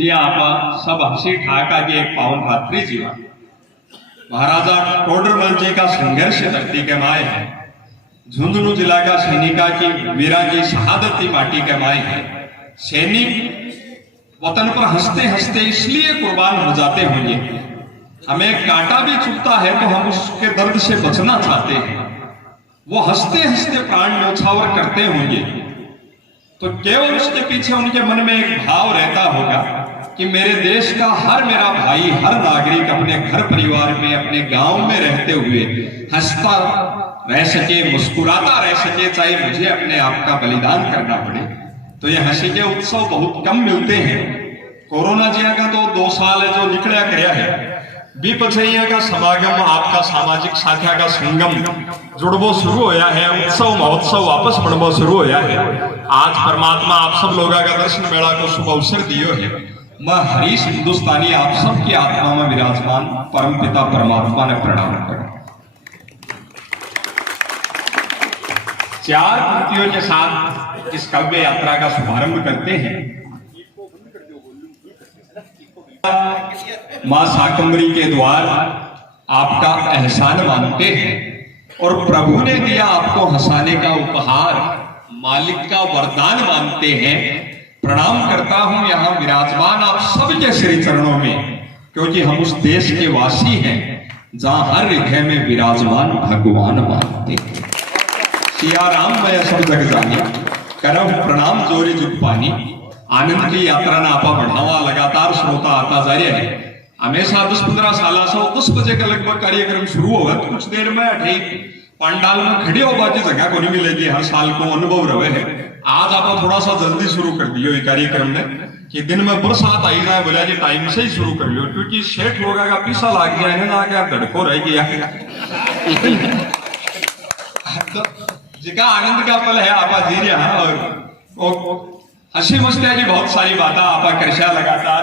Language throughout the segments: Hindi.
जी आप सब हंसी ठाका जी एक पावन रात्रि जीवा महाराजा टोडरमल जी का संघर्ष धरती के माए है। झुंझुनू जिला का सैनिका की वीरा की शहादती माटी के माए है। सैनिक वतन पर हंसते हंसते इसलिए कुर्बान हो जाते होंगे, हमें कांटा भी चुभता है तो हम उसके दर्द से बचना चाहते हैं। वो हंसते हंसते प्राण न्यौछावर करते होंगे तो केवल उसके पीछे उनके मन में एक भाव रहता होगा कि मेरे देश का हर मेरा भाई, हर नागरिक अपने घर परिवार में, अपने गांव में रहते हुए हंसता रह सके, मुस्कुराता रह सके, चाहे मुझे अपने आप का बलिदान करना पड़े। तो ये हंसी के उत्सव बहुत कम मिलते हैं। कोरोना जी का तो 2 साल जो निकला गया है, विपछैया का समागम, आपका सामाजिक साख्या का संगम जुड़बो शुरू होया है, उत्सव महोत्सव वापस बढ़बो शुरू होया है। आज परमात्मा आप सब लोगों का दर्शन मेला को शुभ अवसर दियो है। मैं हरीश हिंदुस्तानी आप सबकी आत्मा में विराजमान परमपिता परमात्मा ने प्रणाम करा। 4 कृतियों के साथ इस काव्य यात्रा का शुभारंभ करते हैं। मां शाकंभरी के द्वार आपका एहसान मानते हैं और प्रभु ने दिया आपको हंसाने का उपहार, मालिक का वरदान मानते हैं। प्रणाम करता हूं यहां विराजमान आप सबके श्री चरणों में, क्योंकि हम उस देश के वासी हैं जहां हर हृदय में विराजमान भगवान मानते हैं। सिया राम मैं सब जग जानी, करम प्रणाम जोरी जुग पानी। आनंद की यात्रा ना आपा बढ़ावा लगातार श्रोता आता जा रहे हैं। हमेशा 10-15 साल से 10 बजे का लगभग कार्यक्रम शुरू होगा, तो कुछ देर में ठीक पंडाल में खड़ी हो बाकी जगह को नहीं मिलेगी। हर साल को अनुभव रहे है। आज आप थोड़ा सा जल्दी शुरू कर दियो ये कार्यक्रम में कि दिन में बरसात आई जाए, बोला जी टाइम से ही शुरू कर लियो, क्योंकि सेठ लोगों का पीछा लाग गया है ना, क्या धड़को रह गया तो जिका आनंद का पल है आपा जी रहा है। और हंसी मस्तिया की बहुत सारी बातें आपा करशा लगातार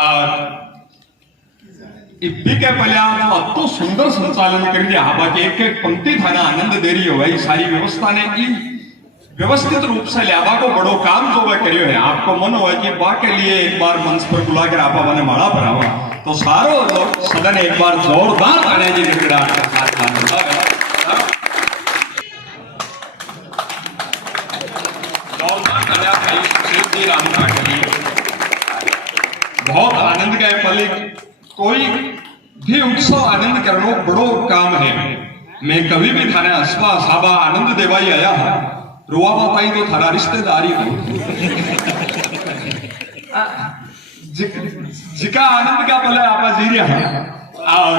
और इब्बी के पल्या तो सुंदर संचालन कर दिया आपा के एक पंक्ति थाना आनंद दे रही हो भाई। सारी व्यवस्था ने व्यवस्थित रूप से लियाबा को बड़ो काम जो वह करियो है। आपको मन हो कि बा के लिए एक बार मंच पर बुला कर आपा मैंने माड़ा भरावा तो सारो लोग सदन एक बार जोरदार ताने जी निकड़ा बहुत आनंद का पल। कोई भी उत्सव आनंद करनो बड़ो काम है। मैं कभी भी थाने हंसवा हसाबा आनंद देवाई आया है, रोआ पाई तो थारा रिश्तेदारी हो जिका आनंद का पल है आपा जी रहा है। और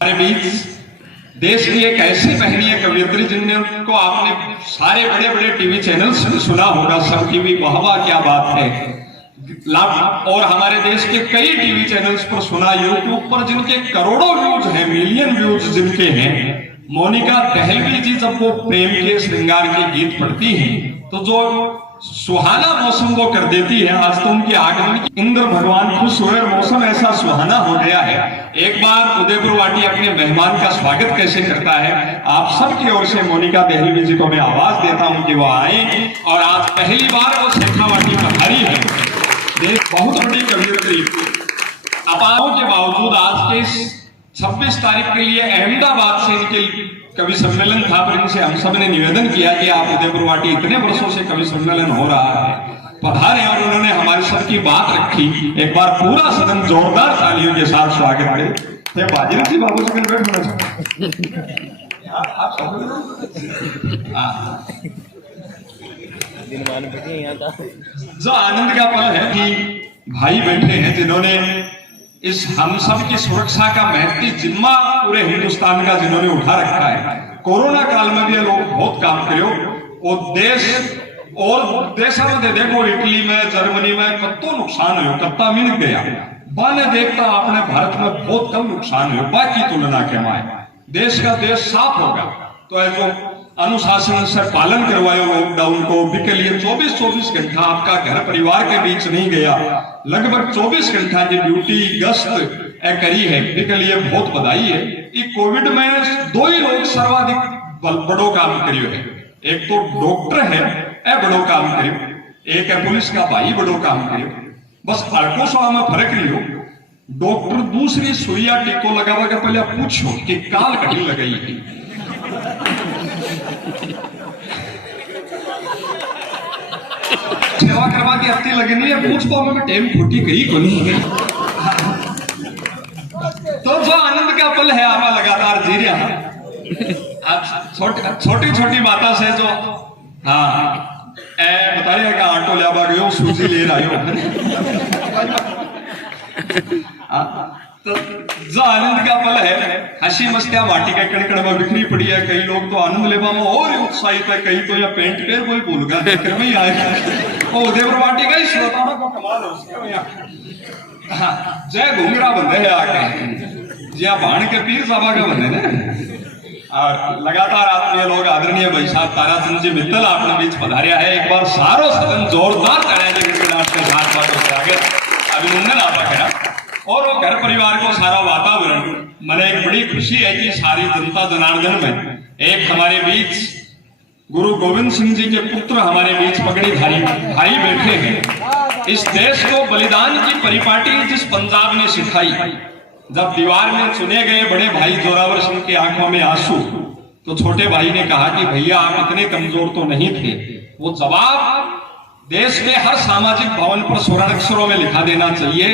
हमारे बीच देश की एक ऐसी बहनीय कवियत्री जिनको आपने सारे बड़े बड़े टीवी चैनल्स में सुना होगा, सब टीवी वाहवा क्या बात है। और हमारे देश के कई टीवी चैनल्स पर सुना, यूट्यूब पर जिनके करोड़ों व्यूज हैं, मिलियन व्यूज जिनके हैं। मोनिका दहलवी जी जब वो प्रेम के श्रृंगार के गीत पढ़ती हैं तो जो सुहाना मौसम वो कर देती है। आज तो उनके आगमन की इंद्र भगवान खुश हुए और मौसम ऐसा सुहाना हो गया है। एक बार उदयपुर वाटी अपने मेहमान का स्वागत कैसे करता है, आप सबकी ओर से मोनिका दहलवी जी को मैं आवाज देता हूं कि वो आए। और आज पहली बार वो शेखावाटी पधारी है। देश बहुत बड़ी कवियत्री अपारों के बावजूद आज के 26 तारीख के लिए अहमदाबाद से इनके कवि सम्मेलन था, पर इनसे हम सब ने निवेदन किया कि आप उदयपुर वाटी इतने वर्षों से कवि सम्मेलन हो रहा है, पधारे, और उन्होंने हमारे सबकी बात रखी। एक बार पूरा सदन जोरदार तालियों के साथ स्वागत करे। बाजी रखी बाबू जी जो आनंद का पल है कि भाई बैठे हैं जिन्होंने इस हम सब की सुरक्षा का महत्व जिम्मा पूरे हिंदुस्तान का जिन्होंने उठा रखा है। कोरोना काल में भी लोग बहुत काम करो और देश और देशों में देखो, इटली में, जर्मनी में कत्तो नुकसान हो, कत्ता मिल गया बाने देखता अपने भारत में बहुत कम नुकसान हो बाकी तुलना के माए। देश का देश साफ होगा तो जो अनुशासन से पालन करवायो लॉकडाउन को भी के लिए 24 घंटा आपका घर परिवार के बीच नहीं गया, लगभग 24 घंटा की ड्यूटी गश्त करी है, के लिए बहुत बधाई है। कि कोविड में 2 ही लोग सर्वाधिक बड़ो काम करियो है। एक तो डॉक्टर है ए बड़ो काम करियो, एक है पुलिस का भाई बड़ो काम करियो, बस हल्को सो में फर्क नहीं हो। डॉक्टर दूसरी सुइया टीको लगावा के पहले पूछो कि काल कटी लगाई है। सेवा करवा के हफ्ती लगनी है, पूछ पाओ मैं टेम खोटी कही को नहीं। तो जो आनंद का पल है आप लगातार जी रहा है। छोटी छोटी बातों से जो हाँ बताइए कि ऑटो ले गयो सूजी ले रहा तो जो आनंद का पल है, हंसी मस्तियां वाटी के कणकण में बिखरी पड़ी है। कई लोग तो आनंद लेवा में और उत्साहित है, कई तो या पेंट पेर कोई भूल गया जिक्र में ही आएगा। ओ देवर वाटी का ही श्रोताओं को कमाल हो उसके। हाँ जय घूंगरा बंदे है आके जिया भाण के पीर साहब के बंदे ने। और लगातार आत्मीय लोग आदरणीय भाई साहब ताराचंद जी मित्तल आपने बीच पधारिया है। एक बार सारो सदन जोरदार तालियां के साथ बातों से आगे अभिनंदन आपका है। और वो घर परिवार को सारा वातावरण मैंने एक बड़ी खुशी है कि सारी जनता जनार्दन में एक हमारे बीच गुरु गोविंद सिंह जी के पुत्र हमारे बीच पगड़ीधारी भाई बैठे हैं। इस देश को बलिदान की परिपाटी जिस पंजाब ने सिखाई, जब दीवार में चुने गए बड़े भाई जोरावर सिंह की आंखों में आंसू, तो छोटे भाई ने कहा कि भैया आप इतने कमजोर तो नहीं थे। वो जवाब देश के हर सामाजिक भवन पर स्वर्ण अक्षरों में लिखा देना चाहिए।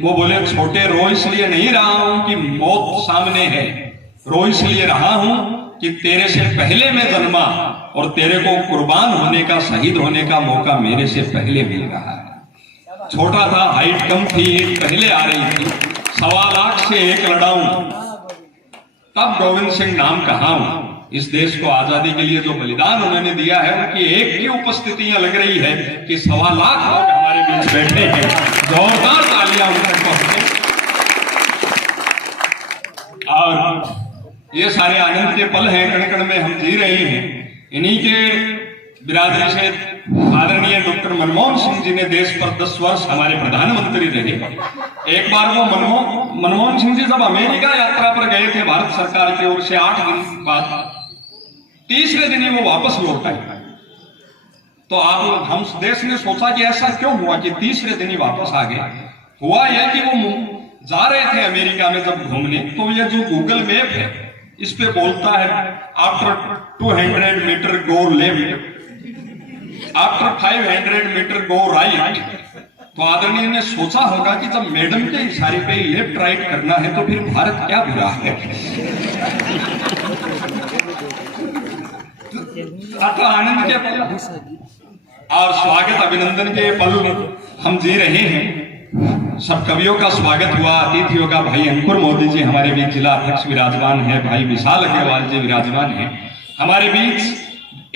वो बोले छोटे रो इसलिए नहीं रहा हूं कि मौत सामने है, रो इसलिए रहा हूं कि तेरे से पहले मैं जन्मा और तेरे को कुर्बान होने का, शहीद होने का मौका मेरे से पहले मिल रहा है। छोटा था, हाइट कम थी, एक पहले आ रही थी, 1.25 लाख से एक लड़ाऊं, तब गोविंद सिंह नाम कहा हूं। इस देश को आजादी के लिए जो बलिदान उन्होंने दिया है, उनकी एक की उपस्थितियां लग रही है कि 1.25 लाख लोग हमारे बीच बैठे हैं। जोरदार तालियां उन तक पहुंचे। और ये सारे आनंद के पल हैं, कण कण में हम जी रहे हैं। इन्हीं के बिरादरी से आदरणीय डॉक्टर मनमोहन सिंह जी ने देश पर 10 वर्ष हमारे प्रधानमंत्री रहे। एक बार वो मनमोहन सिंह जी जब अमेरिका यात्रा पर गए थे भारत सरकार की ओर से, 8 दिन बाद तीसरे दिन ही वो वापस लौट आए। तो हम देश ने सोचा कि ऐसा क्यों हुआ कि तीसरे दिन ही वापस आ गए। हुआ यह कि वो जा रहे थे अमेरिका में जब घूमने, तो ये जो गूगल मैप है इस पे बोलता है after 200 metre go left, after 500 metre go right. तो आदरणीय ने सोचा होगा कि जब मैडम के इशारे पे लेफ्ट राइट करना है तो फिर भारत क्या बुरा है। तो आनंद के पल और स्वागत अभिनंदन के पल हम जी रहे हैं। सब कवियों का स्वागत हुआ, अतिथियों का। भाई अंकुर मोदी जी हमारे बीच जिला अध्यक्ष विराजमान है, भाई विशाल अग्रवाल जी विराजमान है हमारे बीच।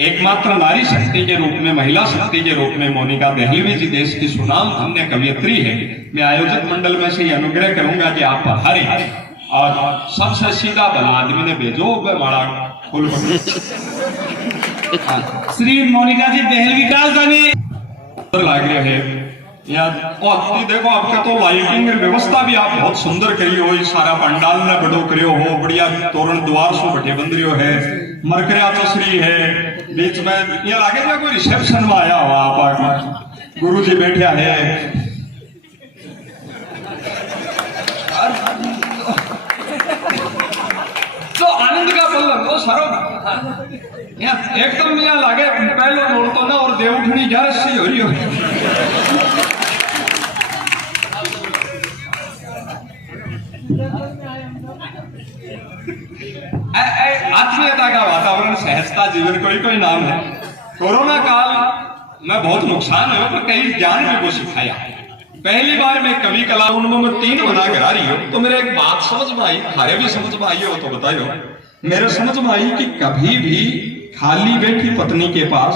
एकमात्र नारी शक्ति के रूप में, महिला शक्ति के रूप में मोनिका दहलवी जी देश की सुनाम धन्य कवियत्री है। मैं आयोजक मंडल में से अनुग्रह करूंगा कि आप पधारें और सबसे सीधा भला आदमी ने भेजो माड़ा फूल श्री मोनिका जी दहलवी राजधानी लाग रहे हैं यहाँ। देखो आपका तो लाइटिंग व्यवस्था भी आप बहुत सुंदर करी हो, सारा पंडाल ने बड़ो करियो हो, बढ़िया तोरण द्वार सो बटे बंदरियो है, मरकरिया चश्री है बीच में। ये लागे क्या कोई रिसेप्शन में आया हुआ आप, गुरु जी बैठा है। तो आनंद का पल लगो सारो एकदम यहाँ लागे पहलो दौड़तो ना और देवउठनी 11 सी हो रही हो। आत्मीयता का वातावरण, सहजता जीवन कोई नाम है। कोरोना काल में बहुत नुकसान हुआ पर कई ज्ञान भी को सिखाया। पहली बार मैं कवि कला में 3 बना कर आ रही हूं, तो मेरे एक बात समझ में आई, थारे भी समझ में आई हो तो बताइयो। मेरे समझ में आई कि कभी भी खाली बैठी पत्नी के पास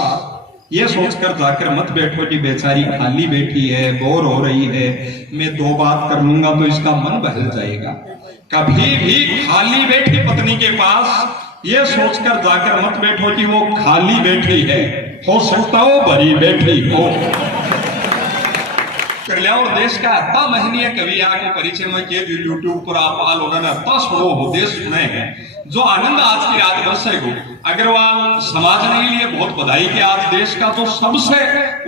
ये सोचकर जाकर मत बैठो कि बेचारी खाली बैठी है, बोर हो रही है, मैं 2 बात कर लूंगा तो इसका मन बहल जाएगा। कभी भी खाली बैठी पत्नी के पास ये सोचकर जाकर मत बैठो कि वो खाली बैठी है, हो सकता हो भरी बैठी हो। कर लिया और देश का इतना महनीय कवि आके परिचय में के यूट्यूब पर आप आ लोगों ने इतना सुनो हो देश सुने हैं जो आनंद आज की रात बरसे को अग्रवाल समाज ने लिए बहुत बधाई कि आज देश का जो सबसे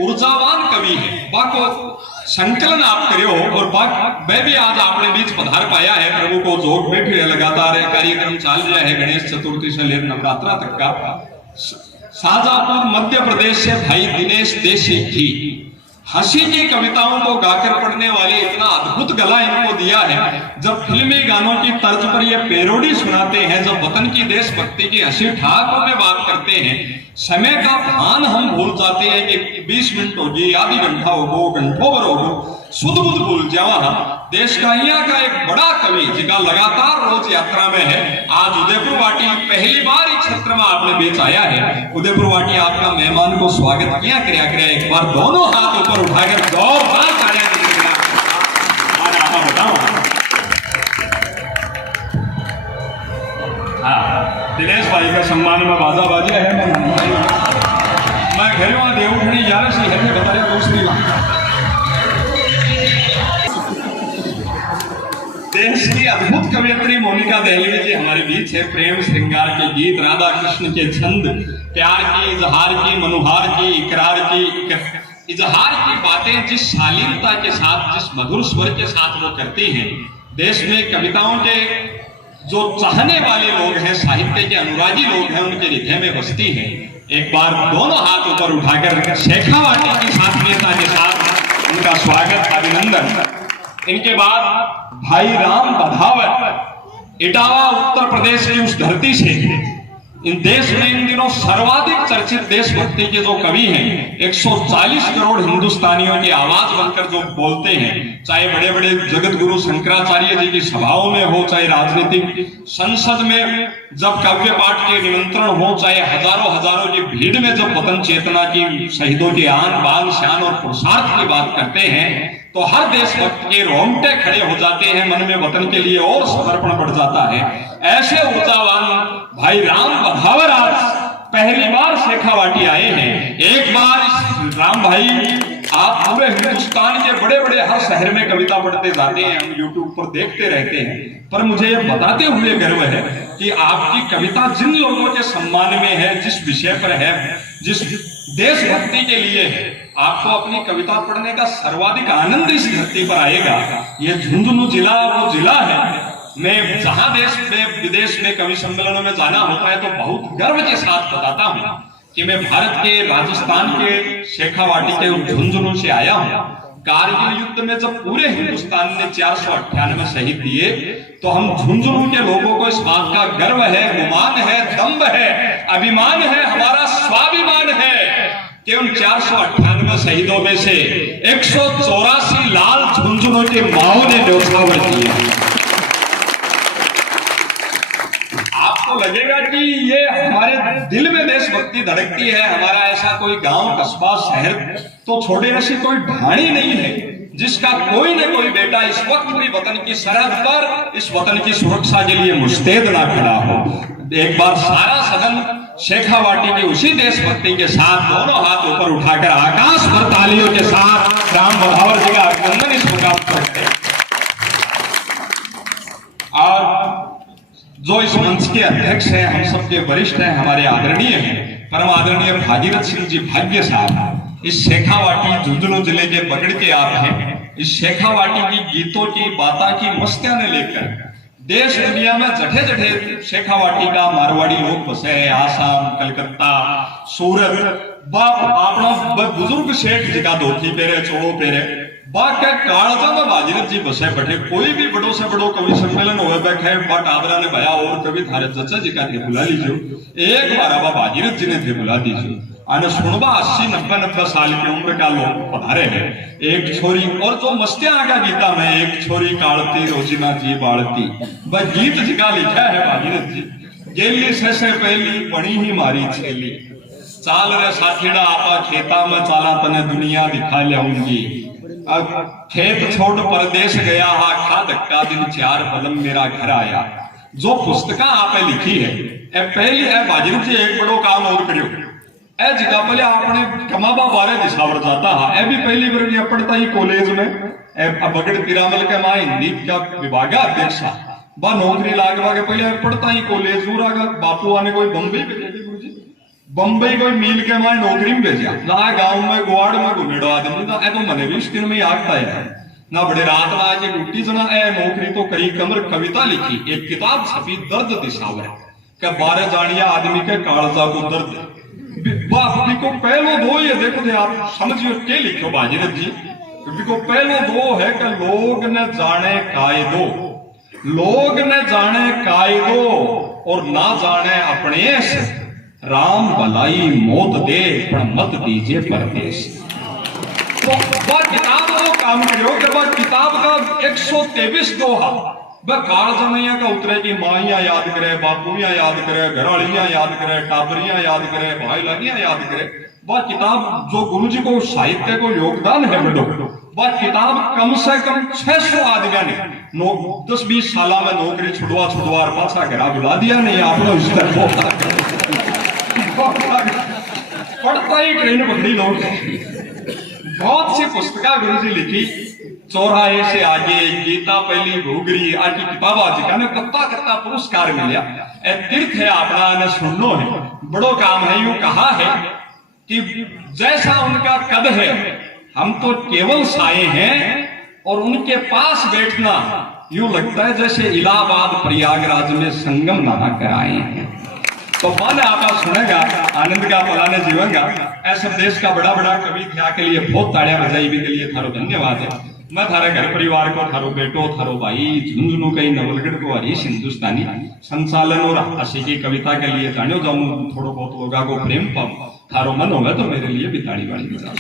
ऊर्जावान कवि है बाको संकलन आप करे हो और मैं भी आज आपने बीच पधार पाया है। प्रभु को जोग बैठे लगातार कार्यक्रम चल रहा है गणेश चतुर्थी से लेकर नवरात्रा तक का। शाहजहांपुर मध्य प्रदेश से भाई दिनेश देशी की हंसी की कविताओं को गाकर पढ़ने वाले इतना अद्भुत गला इनको दिया है। जब फिल्मी गानों की तर्ज पर ये पेरोडी सुनाते हैं, जब वतन की देशभक्ति की हंसी ठाकों में बात करते हैं, समय का भान हम भूल जाते हैं कि 20 मिनट होगी, आधी घंटा होगो, घंटों भर होगो, सुध बुध भूल जावा। देश का यहाँ का एक बड़ा कवि जिसका लगातार रोज यात्रा में है, आज उदयपुर वाटी पहली बार इस क्षेत्र में आपने बीच आया है। उदयपुर वाटी आपका मेहमान को स्वागत किया करे एक बार दोनों हाथ ऊपर उठाकर जोरदार तालियां दीजिएगा। बताओ हाँ दिनेश भाई का सम्मान में बाजा बाजा है। मैं घर वहां देवठनी 11 से है बता रहा दूसरी देश की अद्भुत कवयित्री मोनिका दहलवी जी हमारे बीच है। प्रेम श्रृंगार के गीत, राधा कृष्ण के छंद, प्यार की, इजहार की, मनुहार की, इकरार की, इजहार की बातें जिस शालीनता के साथ, जिस मधुर स्वर के साथ वो करती हैं। देश में कविताओं के जो चाहने वाले लोग हैं, साहित्य के अनुरागी लोग हैं, उनके हृदय में बसती है। एक बार दोनों हाथ ऊपर उठाकर शेखावाटी की साथीयता के साथ उनका स्वागत, अभिनंदन। इनके बाद भाई राम बधावर इटावा उत्तर प्रदेश की उस धरती से इन देश में इन दिनों सर्वाधिक चर्चित देशभक्ति के जो कवि हैं, 140 करोड़ हिंदुस्तानियों की आवाज बनकर जो बोलते हैं, चाहे बड़े बड़े जगत गुरु शंकराचार्य जी की सभाओं में हो, चाहे राजनीतिक संसद में जब काव्य पाठ के निमंत्रण हो, चाहे हजारों हजारों की भीड़ में जब वतन चेतना की, शहीदों की आन बान शान और पुरुषार्थ की बात करते हैं, तो हर देशभक्त के रोंगटे खड़े हो जाते हैं, मन में वतन के लिए और समर्पण बढ़ जाता है। ऐसे ऊर्जावान भाई राम बधावर आज पहली बार शेखावाटी आए हैं। एक बार राम भाई आप पूरे हिंदुस्तान के बड़े बड़े हर शहर में कविता पढ़ते जाते हैं, हम यूट्यूब पर देखते रहते हैं, पर मुझे ये बताते हुए गर्व है कि आपकी कविता जिन लोगों के सम्मान में है, जिस विषय पर है, जिस देशभक्ति के लिए है, आपको अपनी कविता पढ़ने का सर्वाधिक आनंद इस धरती पर आएगा। ये झुंझुनू जिला वो जिला है, मैं जहां देश में विदेश में कवि सम्मेलनों में जाना होता है तो बहुत गर्व के साथ बताता हूं कि मैं भारत के राजस्थान के शेखावाटी के झुंझुनू से आया हूं। कारगिल युद्ध में जब पूरे हिंदुस्तान ने 498 शहीद दिए, तो हम झुंझुनू के लोगों को इस बात का गर्व है, गुमान है, दम्भ है, अभिमान है, हमारा स्वाभिमान है कि उन 498 शहीदों में से 184 लाल झुंझुनू के माओ ने न्योछावर किए। आपको लगेगा कि ये हमारे दिल में देशभक्ति धड़कती है, हमारा ऐसा कोई गांव, कस्बा, शहर तो छोड़े ऐसी कोई ढाणी नहीं है जिसका कोई न कोई बेटा इस वक्त भी वतन की सरहद पर, इस वतन की सुरक्षा के लिए मुस्तैद ना खड़ा हो। एक बार सारा सदन शेखावाटी की उसी देशभक्ति के साथ दोनों हाथ ऊपर उठाकर आकाश भर तालियों के साथ राम बधावर जी का अभिनंदन इस मुकाम पर करते हैं। और जो इस मंच के अध्यक्ष हैं, हम सबके वरिष्ठ हैं, हमारे आदरणीय हैं, परम आदरणीय भागीरथ सिंह जी भाग्य साहब, इस शेखावाटी झुंझुनू जिले के पकड़ के आप हैं। इस शेखावाटी की गीतों की, बाता की मस्तियां लेकर देश दुनिया में जठे जठे शेखावाटी का मारवाड़ी लोग बसे हैं, आसाम, कलकत्ता, सूरत। बाप अपना बुजुर्ग शेख जिका धोती पेरे, चोड़ो पेरे, बाके कालजा में भागीरथ जी बसे बैठे। कोई भी बड़ो से बड़ो कवि सम्मेलन हो बैठे, बट आबरा ने भया और कवि थारे चचा जी का थे बुला लीजिए, एक बार अब भागीरथ जी ने थे बुला दीजिए। आने सुनबा 80-90 साल की उम्र का लोग पधारे हैं। एक छोरी और जो मस्तियां आगा गीता में, एक छोरी काढ़ती रोजिना जी बाढ़ती, वह गीत जिका लिखा है भागीरथ जी। गेली से पहली बनी ही मारी छेली, चाल रे साथीड़ा आपा खेता में चाला तने दुनिया दिखा लाऊंगी। अब खेत छोड़ परदेश गया हा, खा धक्का दिन 4 पलम मेरा घर आया। जो पुस्तका आपे लिखी है, पहली है भागीरथ जी एक बड़ो काम और करियो, ए जगह पहले आपने कमाबा बारे दिशावर जाता है ए भी पहली बार ये पढ़ता ही कॉलेज में ए बगड़ पिरामल के मां हिंदी का विभाग अध्यक्ष बा नौकरी लागवा के पहले पढ़ता ही कॉलेज दूर आगा बापू आने कोई बम्बई भेजे गुरुजी बम्बई कोई मील के मां नौकरी में भेजा ना गांव में गुआड़ में घुमेड़ो आदमी ना ए तो मने भी स्किन में आगता है ना बड़े रात में आके ड्यूटी जना ए नौकरी तो करी कमर कविता लिखी एक किताब छपी दर्द दिशावर के 12 जानिया आदमी के कालजा को दर्द बापी को पहलो दो ये देखो थे आप समझियो के लिखो बाजीरथ जी को पहलो दो है कि लोग न जाने कायदो लोग न जाने कायदो और ना जाने अपने से राम भलाई मौत दे पर मत दीजिए परदेश। तो वह किताब वो काम करो कि वह किताब का 123 दोहा वह काल जमैया का उतरे की माइया याद करे बापूया याद करे घरालियां याद करे टाबरियां याद करे भाई लागियां याद करे वह किताब जो गुरुजी को साहित्य को योगदान है बड़ो वह किताब कम से कम 600 आदमियों ने 10-20 साल में नौकरी छुड़वा पासा घरा बुला दिया नहीं आपने इस तरह पढ़ता ही ट्रेन पकड़ी लोग बहुत सी पुस्तका गुरुजी लिखी चौराहे से आगे गीता पहली घूगरी आदि किताबा जिका ने कत्ता कत्ता पुरस्कार मिला ए तीर्थ है अपना ने सुननो है बड़ो काम है यूं कहा है कि जैसा उनका कद है हम तो केवल साए हैं और उनके पास बैठना यूं लगता है जैसे इलाहाबाद प्रयागराज में संगम नहा कर आए हैं। तो मन आपका सुनेगा आनंद का पलाने जीवन का ऐसे देश का बड़ा बड़ा कवि थे के लिए बहुत ताड़ियां बजाई भी के लिए थारो धन्यवाद है। मैं थारे घर परिवार को थारो बेटो थारो भाई झुंझुनू कई नवलगढ़ को हरीश हिंदुस्तानी संचालन और हंसी की कविता के लिए जानो जाऊं थोड़ा बहुत लोगों को प्रेम पाऊं थारो मन होगा तो मेरे लिए भी ताड़ी वाली बजा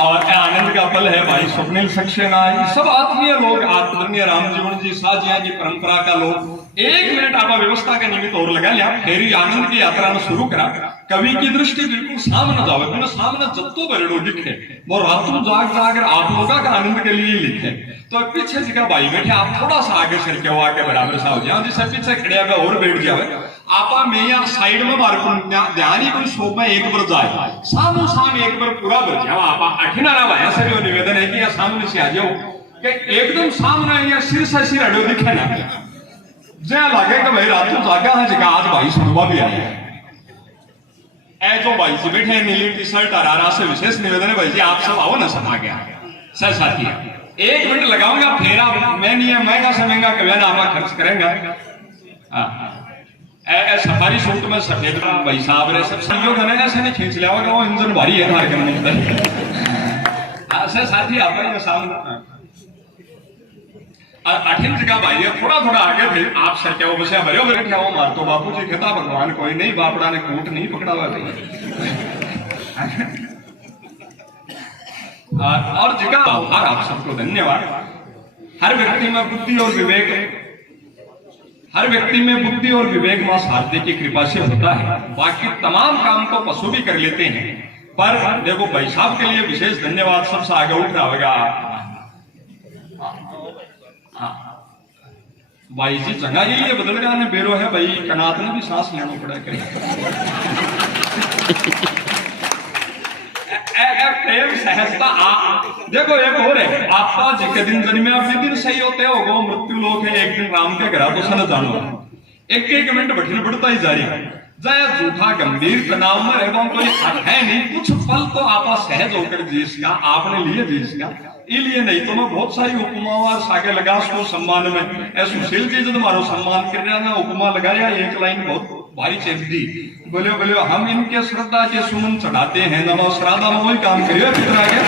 और आनंद का पल है भाई स्वप्निल सक्सेना सब आत्मीय लोग आत्मधन्य राम जीवन जी साजिया की परंपरा का लोग 1 मिनट आप व्यवस्था के निमित्त और लगा लिया फेरी आनंद की यात्रा में शुरू करा कवि की दृष्टि बिल्कुल सामने जावे मैंने सामने जत्तो बरेड़ो लिखे वो रातों जाग आप लोगों का आनंद के लिए लिखे तो पीछे जी का भाई बैठे आप थोड़ा सा आगे सर के आके बराबर सा हो जाए जिससे पीछे खड़े हुए और बैठ जावे आपा में यार साइड में मार ध्यान ही कोई शोभ में एक बार जाए सामने सामने एक बार पूरा भर जाओ आपा अठिना रहा है ऐसा भी निवेदन है कि या सामने से आ जाओ कि एकदम सामने या सिर से सिर अड़ो दिखे ना जया लगे कि भाई रातों जागा है जगह आज भाई सुनवा भी आया है जो भाई जी बैठे नीली टी शर्ट अरारा से विशेष निवेदन है भाई जी आप सब आओ ना समा गया सर साथी 1 मिनट लगाऊंगा फेरा मैं नहीं है महंगा से महंगा कभी ना आप खर्च करेंगे सफारी सूट में सफेद भाई साहब रे सब संयोग है ऐसे नहीं खींच लिया होगा वो इंजन भारी है थार करने ऐसे साथी आप ये सामने 18 जगह भाई थोड़ा थोड़ा आगे थे आप सर क्या वो बसे भरे हो क्या वो मार तो बापू जी कहता भगवान कोई नहीं बापड़ा ने कूट नहीं पकड़ा हुआ और जगह आभार आप सबको धन्यवाद। हर व्यक्ति में बुद्धि और विवेक हर व्यक्ति में बुद्धि और विवेक मां शारदे की कृपा से होता है बाकी तमाम काम तो पशु भी कर लेते हैं पर देखो भाई साहब के लिए विशेष धन्यवाद सबसे आगे उठ रहा होगा भाई जी जगह ही लिए बदल गया ने बेरो है भाई कनात ने भी सांस लेना पड़ा प्रेम सहजता देखो एक हो रहे आपका जिके दिन जन्मे अपने दिन सही होते हो वो मृत्यु लोक है एक दिन राम के घर तो सन जानो 1-1 मिनट बैठने पड़ता ही जारी जया झूठा गंभीर तनाव में रहता कोई है नहीं कुछ पल तो आप सहज होकर जीसगा आपने लिए जीसगा इसलिए नहीं तो मैं बहुत सारी उपमा और सागे लगा उसको सम्मान में सुशील जी जब हमारो सम्मान कर रहा ना उपमा लगाया एक लाइन बहुत भारी चेप दी बोले हम इनके श्रद्धा के सुमन चढ़ाते हैं नमो श्राद्धा में वही काम करिए फिर आगे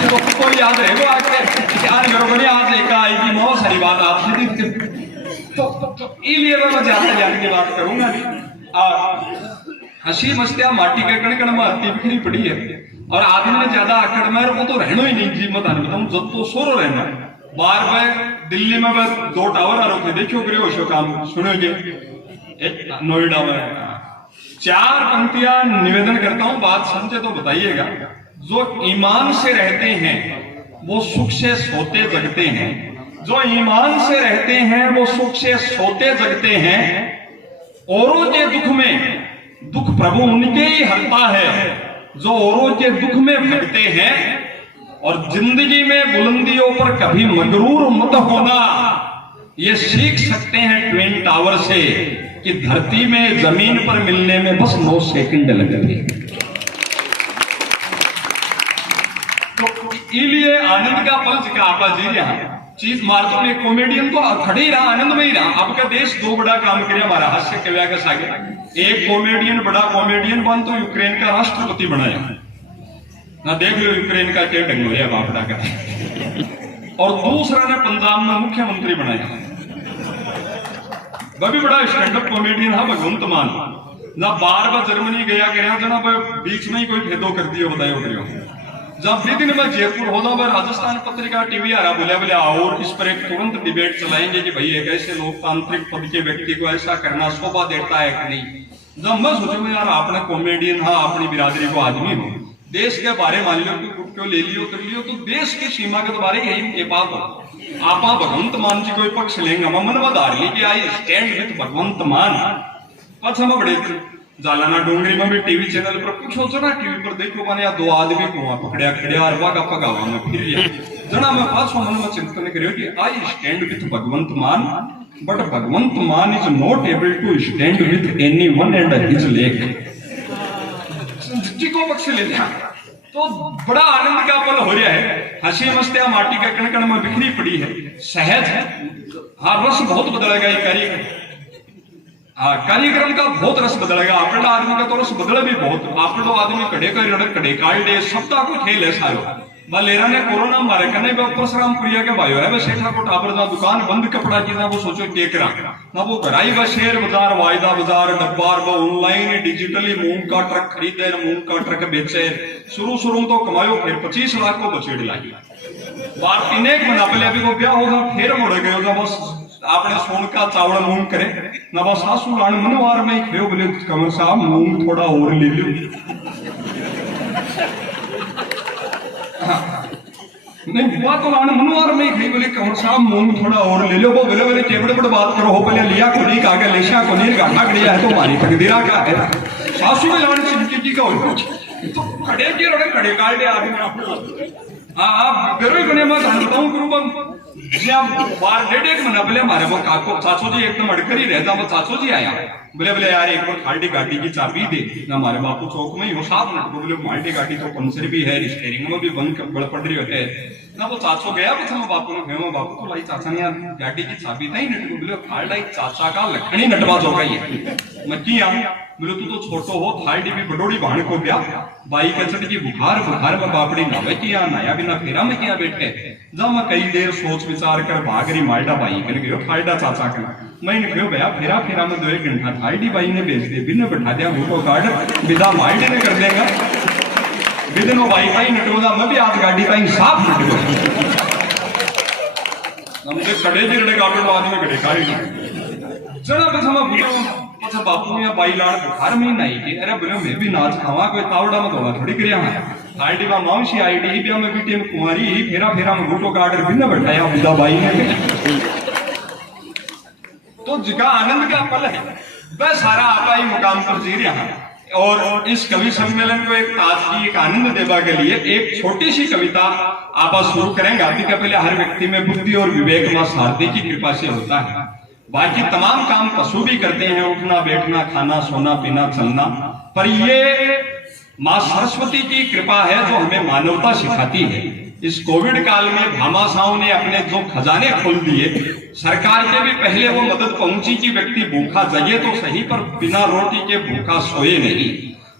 तो याद रहेगा आगे यार मेरे आज एक आएगी बहुत सारी बात आपसे तो इसलिए मैं ज्यादा ज्ञान की बात करूंगा हंसी मस्तियां माटी के कण कण में अति बिखरी पड़ी है और आदमी ने ज्यादा आकड़ में वो तो रहना ही नहीं जी मत बताऊं जब तो सोरो रहना बार बार दिल्ली में बस 2 टावर आ रखे देखियो करियो शो काम सुनोगे नोएडा में 4 पंक्तियां निवेदन करता हूं बात समझे तो बताइएगा जो ईमान से रहते हैं वो सुख से सोते जगते हैं जो ईमान से रहते हैं वो सुख से सोते जगते हैं औरों के दुख में दुख प्रभु उनके ही हरता है जो औरों के दुख में भटकते हैं। और जिंदगी में बुलंदियों पर कभी मगरूर मत होना, ये सीख सकते हैं ट्विन टावर से कि धरती में जमीन पर मिलने में बस 9 सेकंड लगते हैं। तो इसलिए आनंद का पल जिका आपा जी रहा चीज मारतो में कॉमेडियन तो खड़े ही रहा, आनंद में ही रहा। आपका देश 2 बड़ा काम किया हमारा हास्य कव्या के सागे। एक कॉमेडियन बड़ा कॉमेडियन बन तो यूक्रेन का राष्ट्रपति बनाया ना, देख लो यूक्रेन का क्या ढंग है बापड़ा का। और दूसरा ने पंजाब में मुख्यमंत्री बनाया, वह भी बड़ा स्टैंड अप कॉमेडियन है भगवंत मान। ना बार जर्मनी गया गया जना बीच में ही कोई भेदो कर दिया बतायो करियो। जब भी दिन में जयपुर होना पर राजस्थान पत्रिका टीवी आ रहा बोले बोले और इस पर एक तुरंत डिबेट चलाएंगे कि भाई एक ऐसे लोकतांत्रिक पद के व्यक्ति को ऐसा करना शोभा देता है कि नहीं। जब मैं सोचू यार आपने कॉमेडियन हा अपनी बिरादरी को आदमी हो, देश के बारे मान लो क्यों ले लियो कर लियो तो देश की सीमा के बारे यही के बात हो। आपा भगवंत मान जी कोई पक्ष लेंगे मन बधार ली कि आई स्टैंड विथ भगवंत मान। अच्छा मैं बड़े जालाना डोंगरी में भी टीवी चैनल पर पूछो तो ना, टीवी पर देखो मैंने या 2 आदमी को पकड़िया खड़िया और वागा पगावा में फिर जना मैं पाछो मन में चिंतन करियो कि आई स्टैंड विथ भगवंत मान but Bhagwant Mann is not able to stand with anyone and his leg. को पक्ष ले लिया तो बड़ा आनंद का पल हो रहा है। हंसी मस्तियां माटी के कण कण में बिखरी पड़ी है, सहज है। हाँ रस बहुत बदलेगा ये कार्यक्रम का बहुत रस बदलेगा। आपड़ा आदमी का तो रस बदले भी बहुत। आपड़ो आदमी कड़े का रड़क कड़े काल दे सबका को खेल है सारो। लेरा ने कोरोना मारे कने परशुराम प्रिया के भाइयों है वैसे को टाबर जा दुकान बंद कपड़ा की ना वो सोचो के करा ना वो घराई व शेयर बाजार वायदा बाजार डब्बार वो ऑनलाइन डिजिटली मूंग का ट्रक खरीदे मूंग का ट्रक बेचे। शुरू तो कमायो फिर 25 लाख को बचेड़ लागी बार 3 महीना पहले अभी को ब्याह होगा फिर मुड़ गए जो बस आपने सोन का चावल मूंग करे ना बस सासू लान मनवार में खेो बोले कमर साहब मूंग थोड़ा और ले लो। नहीं बुआ तो लान मनवार में खाई बोले कमर साहब मूंग थोड़ा और ले लो। वो बोले बोले टेबड़ बड़ बात करो हो पहले लिया को नहीं कागे लेशा को नहीं गाढ़ा गड़िया है तो मारी तकदीरा का है। सासू में लान चिमटी की का हो तो खड़े के रड़े खड़े काल दे आदमी हाँ बेरोई बने मैं बताऊं करूँ बार 1.5 महीना पहले हमारे वो काको चाचो जी एकदम अड़कर ही रहता वो चाचो जी आया बोले बोले यार एक बार खाल्टी गाड़ी की चाबी दे ना हमारे बापू चौक में ही हो 7 मिनट बोले माल्टी गाड़ी तो पंचर भी है स्टेयरिंग में भी बंद बड़ पड़ रही होते है ना वो चाचो गया बस हम बापू ने कहा बापू तो लाई चाचा ने यार गाड़ी की चाबी था ही नट बोले खाल्टा चाचा का लखनी नटबाज हो गई है मक्की बोले तू तो छोटो हो थाली भी बडोड़ी भाण को गया बाई कसट की बुखार में बापड़ी नावे किया नया बिना फेरा में किया बैठे जब मैं कई देर सोच विचार कर भागरी माल्टा बाई कर गयो फायदा चाचा का मैंने कहो भैया फेरा में 2 घंटा थाली बाई ने बेच दे बिना बैठा दिया फोटो कार्ड विदा माल्टे ने कर देगा विदिनो बाई का ही नटोगा मैं भी आज गाड़ी का ही साफ नटो हमसे खड़े जी रड़े गाड़ो आदमी खड़े काली जरा बस हम भूलो अच्छा बापू ने बाई लाड़ बुखार में नहीं की अरे बोले मैं भी नाच खावा कोई तावड़ा में थोड़ा थोड़ी करिया आईडी बा मावशी आईडी भी में बीटी में कुंवारी ही फेरा में फोटो कार्ड बिना बैठाया विदा बाई ने तो जिका आनंद का पल है वह सारा आपा ही मुकाम पर जी रहा है। और इस कवि सम्मेलन को एक ताजगी एक आनंद देवा के लिए एक छोटी सी कविता आप शुरू करेंगे। आदि का पहले हर व्यक्ति में बुद्धि और विवेक मां शारदे की कृपा से होता है। बाकी तमाम काम पशु भी करते हैं उठना बैठना खाना सोना पीना चलना पर ये मां सरस्वती की कृपा है जो हमें मानवता सिखाती है। इस कोविड काल में भामाशाहों ने अपने जो खजाने खोल दिए सरकार के भी पहले वो मदद पहुंची कि व्यक्ति भूखा जगे तो सही पर बिना रोटी के भूखा सोए नहीं।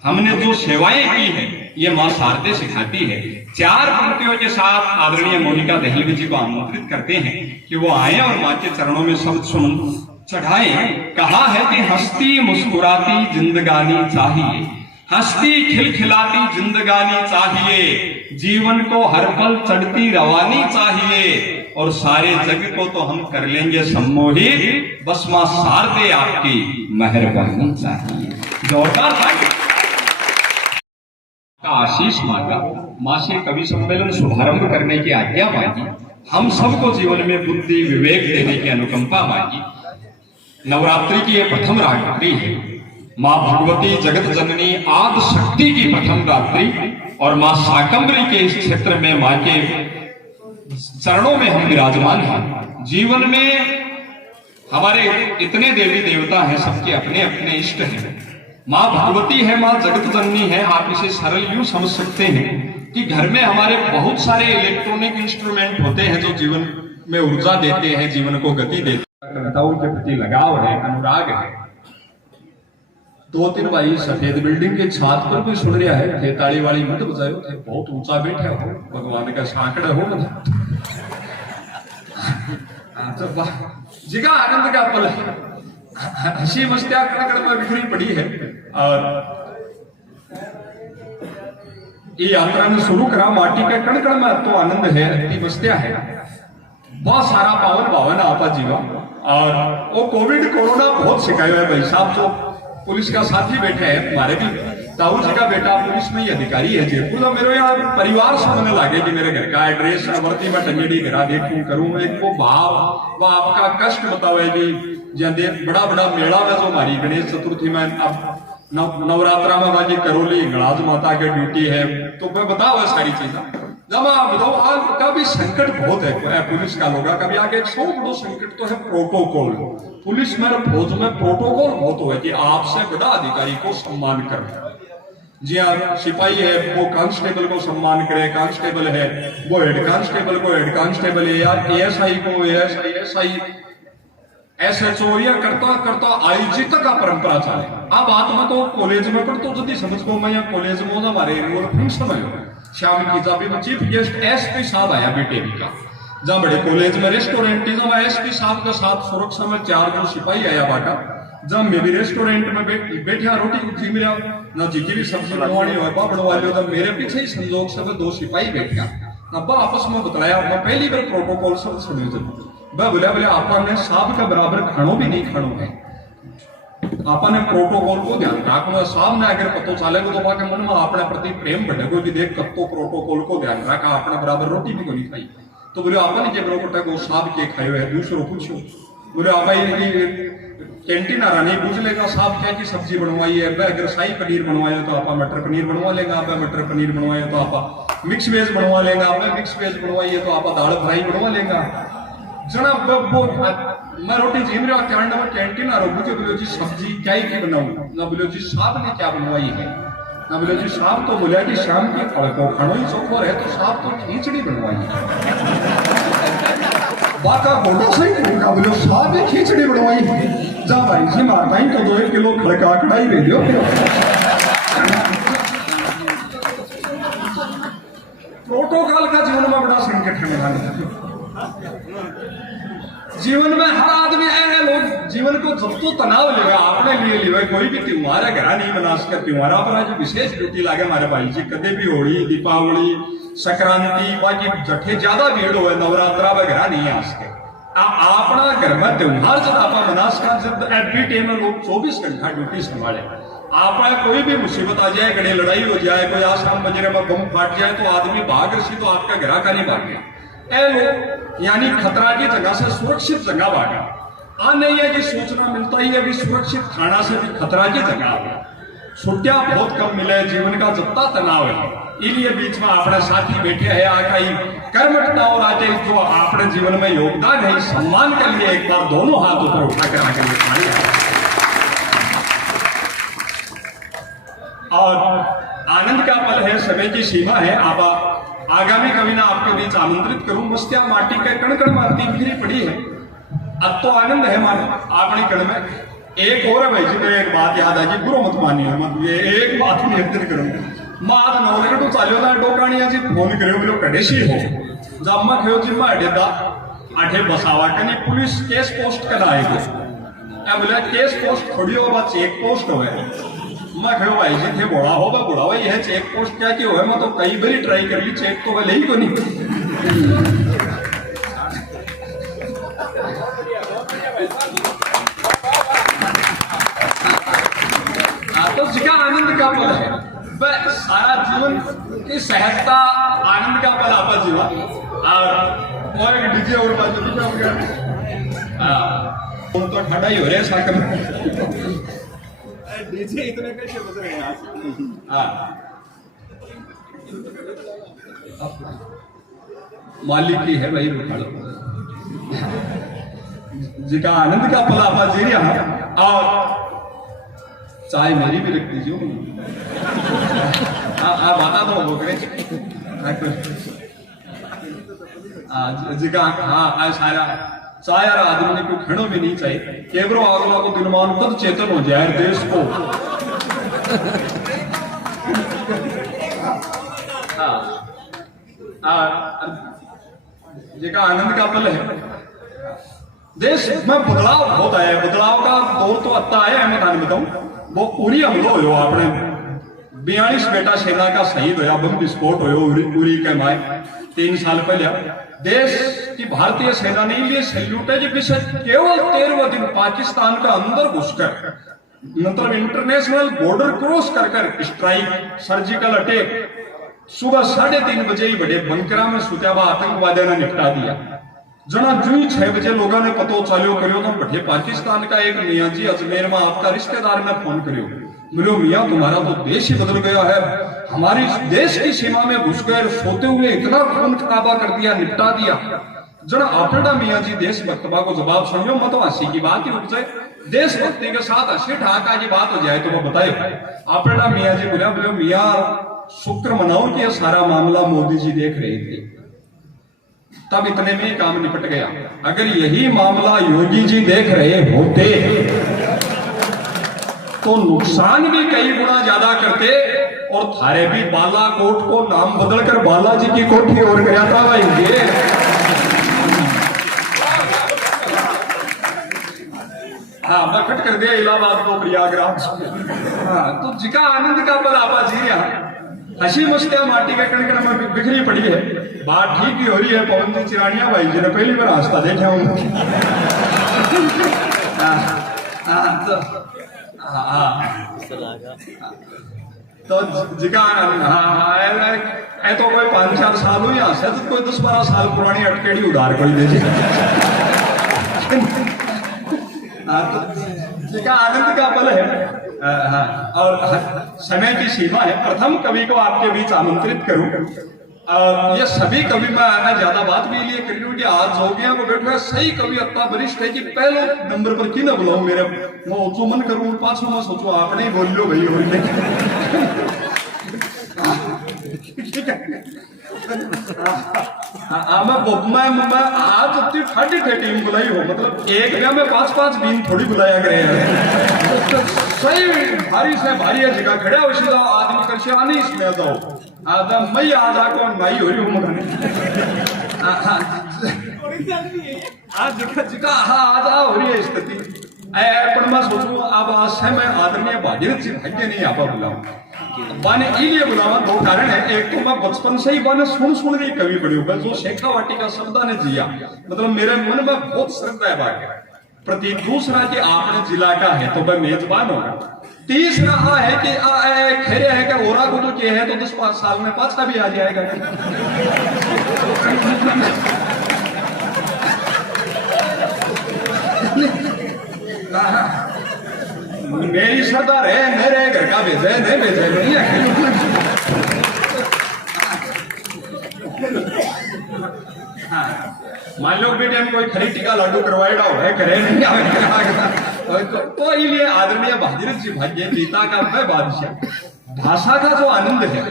हमने जो सेवाएं की है ये मां शारदे सिखाती है। 4 पंक्तियों के साथ आदरणीय मोनिका दहलवी जी को आमंत्रित करते हैं कि वो आए और मां के चरणों में शब्द सुन चढ़ाए। कहा है कि हंसती मुस्कुराती जिंदगानी चाहिए, हंसती खिलखिलाती जिंदगानी चाहिए, जीवन को हर पल चढ़ती रवानी चाहिए और सारे जग को तो हम कर लेंगे सम्मोहित, बस मां शारदे आपकी मेहरबानी चाहिए। जोरदार का आशीष मांगा, मां से कवि सम्मेलन शुभारंभ करने की आज्ञा मांगी, हम सबको जीवन में बुद्धि विवेक देने की अनुकंपा मांगी। नवरात्रि की ये प्रथम रात्रि है। माँ भगवती जगत जननी आदि शक्ति की प्रथम रात्रि और माँ शाकंभरी के इस क्षेत्र में माँ के चरणों में हम विराजमान हैं। जीवन में हमारे इतने देवी देवता हैं, सबके अपने अपने इष्ट हैं। माँ भगवती है, माँ जगत जननी है। आप इसे सरल यूं समझ सकते हैं कि घर में हमारे बहुत सारे इलेक्ट्रॉनिक इंस्ट्रूमेंट होते हैं जो जीवन में ऊर्जा देते हैं, जीवन को गति देते हैं। कविताओं के प्रति लगाव है, अनुराग है। 2-3 भाई सफेद बिल्डिंग के छात पर भी सुन रहा है, थे ताली वाली मत बजायो, थे बहुत ऊंचा बैठे हो, भगवान का सांकड़ा हो मतलब जिगा आनंद का पल है। हंसी मस्तियां कण में बिखरी पड़ी है। और ये यात्रा में शुरू करा माटी के कण कण में तो आनंद है, अति मस्तियां है, बहुत सारा पावन भावन आपा जीवा। और वो कोविड कोरोना बहुत सिखाया है भाई साहब। जो पुलिस का साथी बैठे हैं, हमारे भी ताऊ जी का बेटा पुलिस में ही अधिकारी है जयपुर। तो मेरे यहाँ परिवार सुनने लगे कि मेरे घर का एड्रेस वर्ती में टंगेड़ी करा देखूं करूं, एक वो भाव वो आपका कष्ट बताओ है जी। बड़ा बड़ा मेला में जो हमारी गणेश चतुर्थी में अब नवरात्रा में बाजी करोली गणाज माता के ड्यूटी है, तो मैं बताओ सारी चीजें जब आप बताओ। आज का भी संकट बहुत है पुलिस का लोग कभी आगे। एक सौ बड़ो संकट तो है प्रोटोकॉल। पुलिस में फौज में प्रोटोकॉल बहुत हो है कि आपसे बड़ा अधिकारी को सम्मान करना। जी हाँ, सिपाही है वो कांस्टेबल को सम्मान करे, कांस्टेबल है वो हेड कांस्टेबल को हेड कांस्टेबल है, या एएसआई को एएसआई, एसआई एसएचओ, या करता करता आईजी तक का परंपरा चले। अब बात में तो कॉलेज में पर तो जल्दी समझ को मैं कॉलेज में हमारे फंक्शन है शाम की जब भी चीफ गेस्ट एसपी साहब आया बेटे का, जहाँ बड़े कॉलेज में रेस्टोरेंट जब एसपी साहब के साथ सुरक्षा में 4 जो सिपाही आया बाटा, जब मैं भी रेस्टोरेंट में बैठा रोटी जी मेरा ना जी की भी सब्जी बनवानी हो बनवा लो, जब मेरे पीछे ही संजोग से 2 सिपाही बैठ गया अब आपस में बताया। मैं पहली बार प्रोटोकॉल सब सुने जब बोले आपने साहब का बराबर खानो भी नहीं खानो है, आपने प्रोटोकॉल को ध्यान रखना। साहब ने अगर पतो चलेगा तो बाकी मन में अपने प्रति प्रेम बढ़ेगा कि देख कब तो प्रोटोकॉल को ध्यान रखा, अपने बराबर रोटी भी को नहीं खाई। तो बोले आपने के बरोबर को साहब के खाए है, दूसरों पूछो बोले आप कैंटीन आ रहा नहीं पूछ लेगा साहब क्या की सब्जी बनवाई है, अगर शाही पनीर बनवाए तो आप मटर पनीर बनवा लेगा, आप मटर पनीर बनवाए तो आप मिक्स वेज बनवा लेगा, आप मिक्स वेज बनवाइए तो आप दाल फ्राई बनवा लेगा। जना मैं रोटी जीम रहा कैंड में कैंटीन आ रहा मुझे बोलो जी सब्जी क्या ही की बनाऊं, ना बोलो जी साहब ने क्या बनवाई है, ना बोलो जी साहब तो बोला कि शाम की को खानो ही चौखोर है तो साहब तो खींचड़ी बनवाई है। बाका गोडो सही का बोलो साहब ने खींचड़ी बनवाई है, जा भाई जी मारता ही तो 2 किलो खड़का कढ़ाई दे दियो। प्रोटोकॉल का जीवन में बड़ा संकट है। जीवन में हर आदमी है, लोग जीवन को जब तो तनाव लेगा अपने लिए लेगा। कोई भी त्योहार है घर नहीं बना सकता, त्योहार पर आज विशेष ड्यूटी लागे हमारे भाई जी। कदे भी होली दीपावली संक्रांति बाकी जठे ज्यादा भीड़ हो नवरात्रा वगैरह नहीं आ सके। अपना घर में त्योहार जब आप मना सका जब एवरी टाइम लोग 24 घंटा ड्यूटी संभाले। आपका कोई भी मुसीबत आ जाए, गड़े लड़ाई हो जाए, कोई आसाम बजरे में बम फट जाए तो आदमी भाग रही तो आपका घर का नहीं भाग गया। लोग यानी खतरा की जगह से सुरक्षित जगह भागा। आ नहीं है कि सोचना मिलता ही है कि सुरक्षित खाना से भी खतरा की जगह आ गया। छुट्टियां बहुत कम मिले, जीवन का जितना तनाव है, इसलिए बीच में अपने साथी बैठे हैं आकाई कर्मठता और आते जो अपने जीवन में योगदान है सम्मान के लिए एक बार दोनों हाथ ऊपर उठाकर आकर दिखाई। और आनंद का पल है, समय की सीमा है। आप आगामी कभी ना आपके बीच आमंत्रित करूं। मस्तिया माटी के कण कण मारती बिखरी पड़ी है, अब तो आनंद है अपने कण में। एक और है भाई जी, मेरे एक बात याद आई, बुरो मत मानिए, मत ये एक बात नियंत्रित करूंगा। मां 9 बजे तो चालो ना डोकानिया जी फोन करो बोलो कडेसी हो जब मैं खयो जी मैं अडेदा आठे बसावा कनी पुलिस केस पोस्ट कराएगी। अब बोला केस पोस्ट थोड़ी हो बात चेक पोस्ट हो है। मैं कहो भाई जी थे बड़ा हो बड़ा भाई है चेक पोस्ट क्या की हो, मैं तो कई बार ट्राई कर ली, चेक तो भले ही को नहीं। तो जिका आनंद का पल है, वह सारा जीवन की सहजता आनंद का पल आपा जीवन। और एक डीजे और बाजू फोन तो ठाडा ही हो रहा है साकल डीजे इतने कैसे बज रहे हैं आज? हाँ मालिक की है भाई रुखाड़ो जिका आनंद का पल आपा जी रहा और चाय मेरी भी रख दीजिए बता दो वो करे जिका हाँ आज सारा चाय और आदमी को खड़ो भी नहीं चाहिए केवरो आगला को दिलमान खुद चेतन हो जाए देश को जिका आनंद का पल है देश में बदलाव बहुत आया है बदलाव का दौर तो अत्ता आया है मैं थाने बताऊं वो उरी हमलो हो आपने 42 बेटा सेना का शहीद होया बम विस्फोट हो उरी के माए 3 साल पहले देश की भारतीय सेना ने लिए सैल्यूट है जो केवल 13वें दिन पाकिस्तान का अंदर घुसकर मतलब इंटरनेशनल बॉर्डर क्रॉस कर स्ट्राइक सर्जिकल अटैक सुबह 3:30 बजे ही बड़े बंकरा में सुत्यावा आतंकवादियों ने निपटा दिया जना जूही 6 बजे लोगों ने पतो चाल्यो करियो तो बड़े पाकिस्तान का एक मियाँ जी अजमेर में आपका रिश्तेदार ने फोन करियो बोलो मियाँ तुम्हारा तो देश ही बदल गया है हमारी देश की सीमा में घुस गए सोते हुए इतना खून खराबा कर दिया निपटा दिया जना आपड़ा मियाँ जी देशभक्तबा को जवाब सुनियो मत हंसी की बात ही उठ जाए देशभक्ति के साथ हंसी ठाका की बात हो जाए तो मैं बताए आपड़ा मियाँ जी बोले मियाँ शुक्र मनाओ कि यह सारा मामला मोदी जी देख रहे थे तब इतने में काम निपट गया अगर यही मामला योगी जी देख रहे होते तो नुकसान भी कई गुना ज्यादा करते और थारे भी बालाकोट को नाम बदलकर बालाजी की कोठी और गया था भाई ये हाँ बखट कर दिया इलाहाबाद को प्रयागराज हाँ तो जिका आनंद का पल आपा जी रहा हसी मस्तिया माटी के कण में बिखरी पड़ी है बात ठीक ही हो रही है पवन जी चिरानिया भाई जी ने पहली बार हंसता देखा हूं तो जिका हाँ तो कोई 5-4 साल हुई हंसे तो कोई 10-12 साल पुरानी अटकेड़ी उधार कोई दे जिका आनंद का पल है और समय की सीमा है प्रथम कवि को आपके बीच आमंत्रित करूं ये सभी कवि मैं ज्यादा बात भी लिए कर रही हूँ कि आज हो गया वो बैठा सही कवि इतना वरिष्ठ है कि पहले नंबर पर की ना बुलाऊं मेरे मैं ऊंचो मन करूं पांचों में सोचो आपने ही बोल लो भाई मैं आज इतनी ठाटी टीम बुलाई हो मतलब एक जगह में 5-5 दिन थोड़ी बुलाया गया है सही भारी से भारी है जगह खड़ा हो सीधा आदमी कर से आने इसमें जाओ आदम मैं आज आको नाई हो रही हूँ मगाने आज जगह हाँ आज हो रही है स्थिति पर मैं सोचूं अब आज से मैं आदरणीय भागीरथ जी भाग्य नहीं आपा बुलाऊं बाने इलिए बुलावा 2 कारण है एक तो मैं बचपन से ही बाने सुन रही कवि बड़ी होगा जो शेखावाटी का शब्दा ने जिया मतलब मेरे मन में बहुत श्रद्धा है बात प्रति दूसरा कि आपने जिला का है तो मैं मेजबान होगा तीसरा है कि खेरे है कि ओरा गुरु के है तो 10-5 साल में पाछा भी आ जाएगा मेरी सरदार है मेरे घर का भेजे नहीं भेजे नहीं है मान लो बेटे कोई खरी टीका लाडू करवाएगा हो है करे नहीं तो इसलिए आदरणीय भागीरथ जी भाग्य गीता का वह बादशाह भाषा का जो आनंद है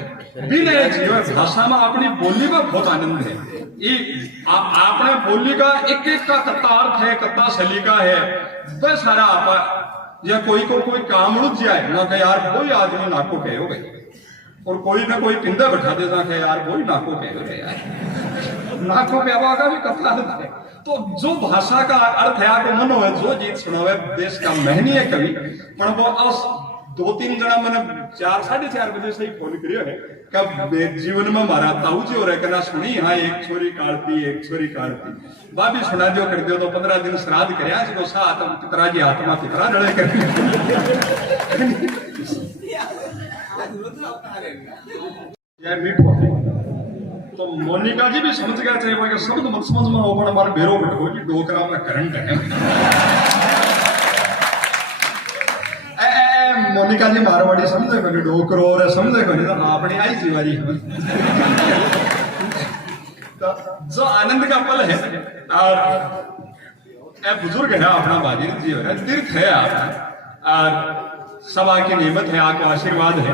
विनय जीव भाषा में अपनी बोली में बहुत आनंद है आपने बोली का एक का कत्ता अर्थ है कत्ता सलीका है वह सारा आप या कोई को कोई काम उड़ जाए ना कि यार कोई आदमी नाको कहे हो गए और कोई ना कोई पिंदा बैठा देता है यार कोई नाको कहे हो गए नाको कहवा का भी कथा है तो जो भाषा का अर्थ है आपको मन हो जो गीत सुनावे देश का महनीय कवि पर वो 2-3 जना मैंने 4-4:30 बजे से ही फोन करियो है कब जीवन में मारा ताऊ जी और कहना सुनी हाँ एक छोरी काढ़ती बाबी सुना दियो कर दियो तो 15 दिन श्राद्ध करया जो साथ पितरा जी आत्मा पितरा डले कर यार मीठो तो मोनिका जी भी समझ गया चाहिए शब्द मत समझ में हो हमारे बेरो बैठो कि डोकरा में करंट है मोनिका जी मारवाड़ी समझे को डोकरो और समझे को नहीं तो आपने आई जीवारी तो जो आनंद का पल है और ए बुजुर्ग है अपना बाजी जी है तीर्थ है आप और सब आके नियमत है आपको आशीर्वाद है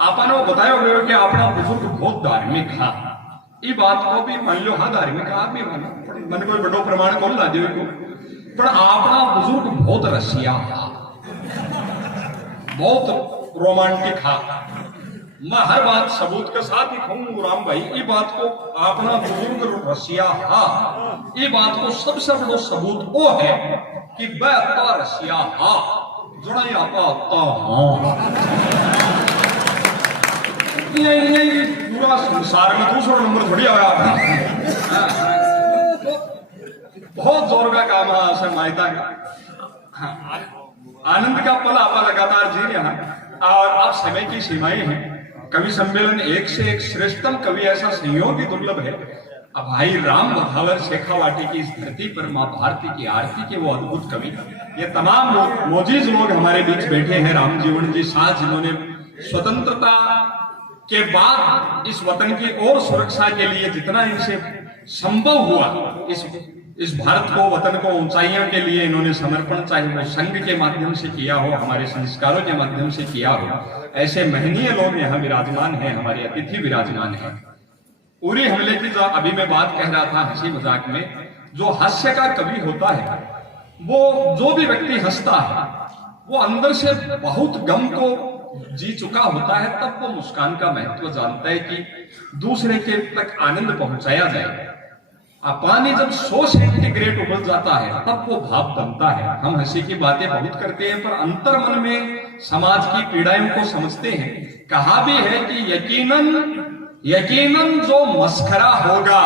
आपने बताया हो कि अपना बुजुर्ग बहुत धार्मिक था ये बात को भी मान लो हाँ धार्मिक आप भी मानो मन कोई बड़ो प्रमाण कौन ला दे को पर अपना बुजुर्ग बहुत रसिया था बहुत रोमांटिक था मैं हर बात सबूत के साथ ही कहूँ राम भाई ये बात को अपना बुजुर्ग रसिया हा ये बात को सबसे बड़ा सबूत वो है कि वह रसिया हा जुड़ा आता पूरा संसार में दूसरा नंबर थोड़ी आया बहुत जोर का काम है असर मायता का आनंद का पल आप लगातार जी रहे हैं और आप समय की सीमाएं हैं कवि सम्मेलन एक से एक श्रेष्ठतम कवि ऐसा संयोग ही दुर्लभ है अब भाई राम बधावर शेखावाटी की इस धरती पर मां भारती की आरती के वो अद्भुत कवि ये तमाम लोग मोजीज लोग हमारे बीच बैठे हैं राम जीवन जी साथ जिन्होंने स्वतंत्रता के बाद इस वतन की और सुरक्षा के लिए जितना इनसे संभव हुआ इस भारत को वतन को ऊंचाइयों के लिए इन्होंने समर्पण चाहे वो संघ के माध्यम से किया हो हमारे संस्कारों के माध्यम से किया हो ऐसे महनीय लोग यहाँ विराजमान हैं हमारे अतिथि विराजमान हैं उरी हमले की जो अभी मैं बात कह रहा था हंसी मजाक में जो हास्य का कवि होता है वो जो भी व्यक्ति हंसता है वो अंदर से बहुत गम को जी चुका होता है तब वो मुस्कान का महत्व जानता है कि दूसरे के तक आनंद पहुंचाया जाए पानी जब 100 सेंटीग्रेड उबल जाता है तब वो भाव बनता है हम हंसी की बातें बहुत करते हैं पर अंतर मन में समाज की पीड़ाओं को समझते हैं कहा भी है कि यकीनन जो मस्खरा होगा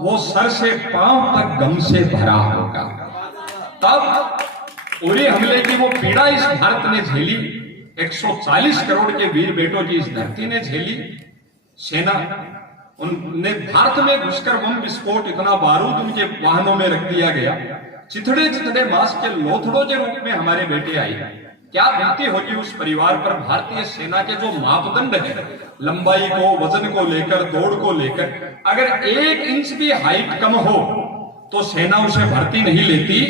वो सर से पांव तक गम से भरा होगा तब उरी हमले की वो पीड़ा इस भारत ने झेली 140 करोड़ के वीर बेटों की इस धरती ने झेली सेना उनने भारत में घुसकर बम विस्फोट इतना बारूद उनके वाहनों में रख दिया गया चिथड़े चिथड़े मांस के लोथड़ों के रूप में हमारे बेटे आए क्या बीती होगी उस परिवार पर भारतीय सेना के जो मापदंड है लंबाई को वजन को लेकर दौड़ को लेकर अगर 1 इंच भी हाइट कम हो तो सेना उसे भर्ती नहीं लेती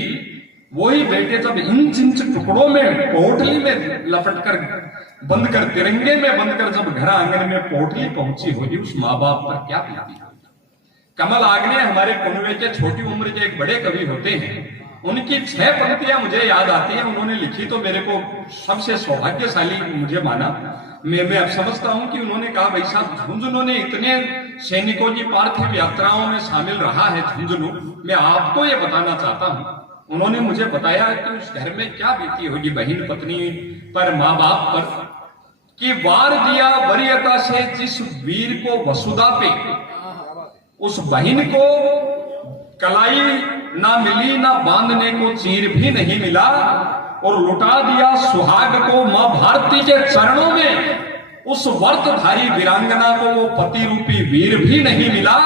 वही बेटे जब इंच इंच टुकड़ों में पोटली में लपट कर बंद कर तिरंगे में बंद कर जब घर आंगन में पोटली पहुंची होगी उस माँ बाप पर क्या बीती होगी कमल आग्ने हमारे कुनवे के छोटी उम्र के एक बड़े कवि होते हैं उनकी 6 पंक्तियां मुझे याद आती हैं उन्होंने लिखी तो मेरे को सबसे सौभाग्यशाली मुझे माना मैं अब समझता हूं कि उन्होंने कहा भाई साहब झुंझुनू ने इतने सैनिकों की पार्थिव यात्राओं में शामिल रहा है झुंझुनू मैं आपको ये बताना चाहता हूं उन्होंने मुझे बताया कि उस घर में क्या बीती होगी बहन पत्नी पर माँ बाप पर कि वार दिया वरीयता से जिस वीर को वसुधा पे उस बहन को कलाई ना मिली ना बांधने को चीर भी नहीं मिला और लुटा दिया सुहाग को मां भारती के चरणों में उस व्रतधारी वीरांगना को वो पति रूपी वीर भी नहीं मिला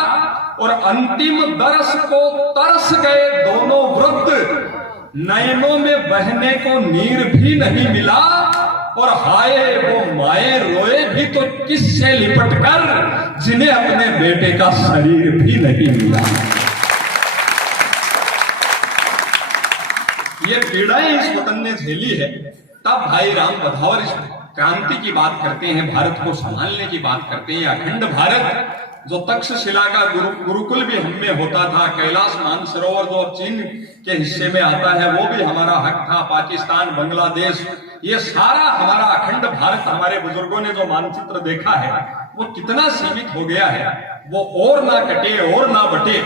और अंतिम दरस को तरस गए दोनों वृद्ध नयनों में बहने को नीर भी नहीं मिला और हाय वो माए रोए भी तो किससे लिपट कर जिन्हें अपने बेटे का शरीर भी नहीं मिला ये पीड़ाएं इस वतन ने झेली है तब भाई राम बधावर इस क्रांति की बात करते हैं भारत को संभालने की बात करते हैं अखंड भारत जो तक्षशिला का गुरुकुल भी हम में होता था कैलाश मानसरोवर जो चीन के हिस्से में आता है वो भी हमारा हक था पाकिस्तान बांग्लादेश ये सारा हमारा अखंड भारत हमारे बुजुर्गों ने जो मानचित्र देखा है वो कितना सीमित हो गया है वो और ना कटे और ना बटे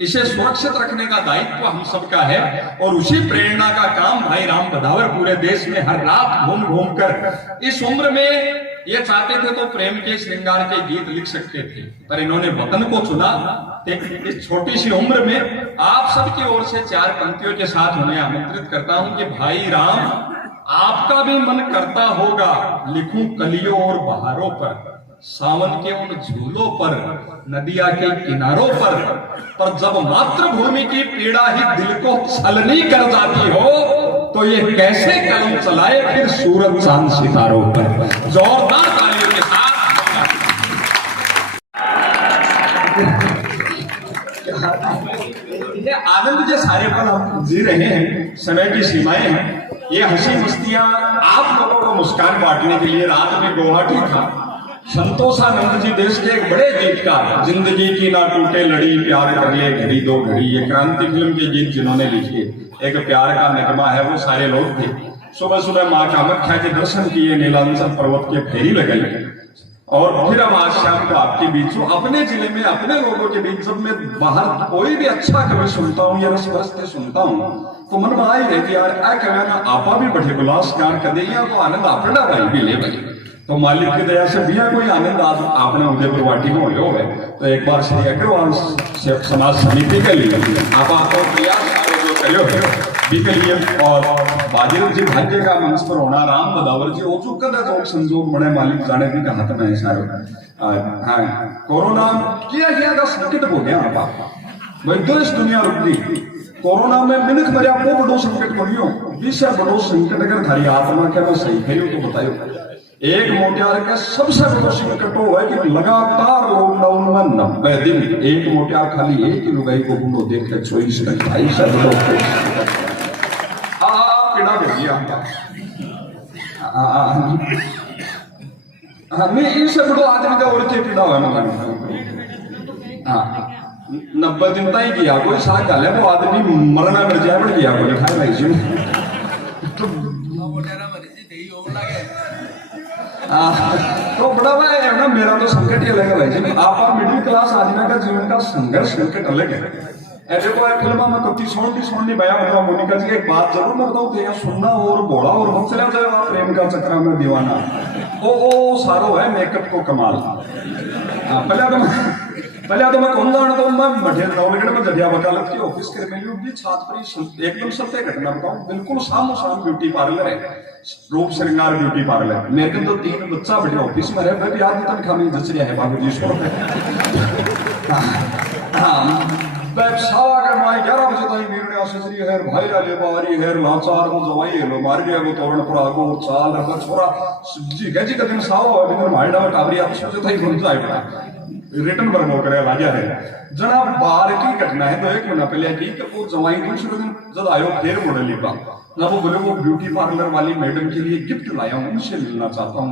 इसे सुरक्षित रखने का दायित्व हम सबका है और उसी प्रेरणा का काम भाई राम बधावर पूरे देश में हर रात घूम घूम कर इस उम्र में ये चाहते थे तो प्रेम के श्रृंगार के गीत लिख सकते थे पर इन्होंने वतन को चुना इस छोटी सी उम्र में आप सबकी ओर से 4 पंक्तियों के साथ उन्हें आमंत्रित करता हूं कि भाई राम आपका भी मन करता होगा लिखूं कलियों और बहारों पर सावन के उन झूलों पर नदिया के किनारों पर जब मातृभूमि की पीड़ा ही दिल को छलनी कर जाती हो तो ये कैसे कलम चलाए फिर सूरज चांद सितारों पर। जोरदार तालियों के साथ ये आनंद के सारे पल हम जी रहे हैं, समय की सीमाएं हैं, ये हंसी मस्तियां आप लोगों को मुस्कान बांटने के लिए। रात में गुवाहाटी था, संतोषानंद जी देश के एक बड़े गीतकार, जिंदगी की ना टूटे लड़ी प्यार कर ले घड़ी दो घड़ी, ये क्रांति फिल्म के गीत जिन्होंने लिखे, एक प्यार का नगमा है, वो सारे लोग थे। सुबह सुबह माँ कामाख्या के दर्शन किए, नीलांचल पर्वत के फेरी लगाई, और फिर अब आज शाम को आपके बीच हूँ, अपने जिले में अपने लोगों के बीच। जब मैं बाहर कोई भी अच्छा कवि सुनता हूँ या रस बरसते सुनता हूँ तो मन में आई रहती यार आ कहना आपा भी बड़े गुलासकार कर दे, तो आनंद आपड़ा भाई भी ले भाई। तो मालिक की दया से बिया कोई आनंद आज आपने उदयपुर वाटी में हो है, तो एक बार श्री अग्रवाल समाज समिति के लिए आप प्रयास करो के लिए, और बाजीराव जी भाग्य का मंच पर होना, राम बदावर जी वो जो कदा जोग संजोग बड़े मालिक जाने भी कहा था मैं सारे। हाँ, कोरोना किया का संकट हो गया आप भाई, देश दुनिया रुक गई। कोरोना में मिनट मरिया वो बड़ो संकट बनियो, विषय बड़ो संकट अगर थारी आत्मा के मैं सही करियो तो बताइयो। एक मोटियार का सबसे बड़ा संकट वो है कि लगातार लॉकडाउन में 90 दिन एक मोटियार खाली एक ही लुगाई को गुंडो देख के 24 घंटा ऐसा बड़ो पीड़ा हो गया। मैं इनसे बड़ो आदमी का और के पीड़ा हुआ हाँ 90 दिन तक ही किया कोई साथ गल है, वो आदमी मरना मिल जाए बढ़ गया कोई खाए भाई जी तो बड़ा भाई है ना, मेरा तो संकट ही अलग है भाई जी। आप मिडिल क्लास आदमी का जीवन का संघर्ष संकट अलग है। ऐसे तो फिल्म में कभी सुननी भैया मतलब मोनिका जी एक बात जरूर मैं बताऊँ, तो सुनना और बोला और हम चला जाए प्रेम का चक्र में दीवाना, ओ सारो है मेकअप को कमाल। पहले तो मैं कौन जाना तो मैं मठे नवलगढ़ में जदिया वकालत की ऑफिस के में छात्र एकदम सत्य घटना बताऊं, बिल्कुल सामो साम ब्यूटी पार्लर है, रूप श्रृंगार ब्यूटी पार्लर। मेरे को तो 3 बच्चा बैठे ऑफिस में रहे, मैं भी याद नहीं खामी जच रहा है बाबू जी सो सवा के माई 11 बजे तक वीरने आसरी है भाई ले बारी है लाचार को जवाई है लो मार गया वो तोरण पर आगो चाल रखा छोरा जी गजी का दिन सावा है बिना माइडा टावरी आप सोचे था ही घुल जाए पड़ा रिटर्न पर वो करे लाजा है जना बार की घटना है। तो 1 महीना पहले की कि वो जवाई दूसरे दिन जब आयो फिर मॉडल लिखा ना, वो बोले वो ब्यूटी पार्लर वाली मैडम के लिए गिफ्ट लाया हूँ, उनसे मिलना चाहता हूँ।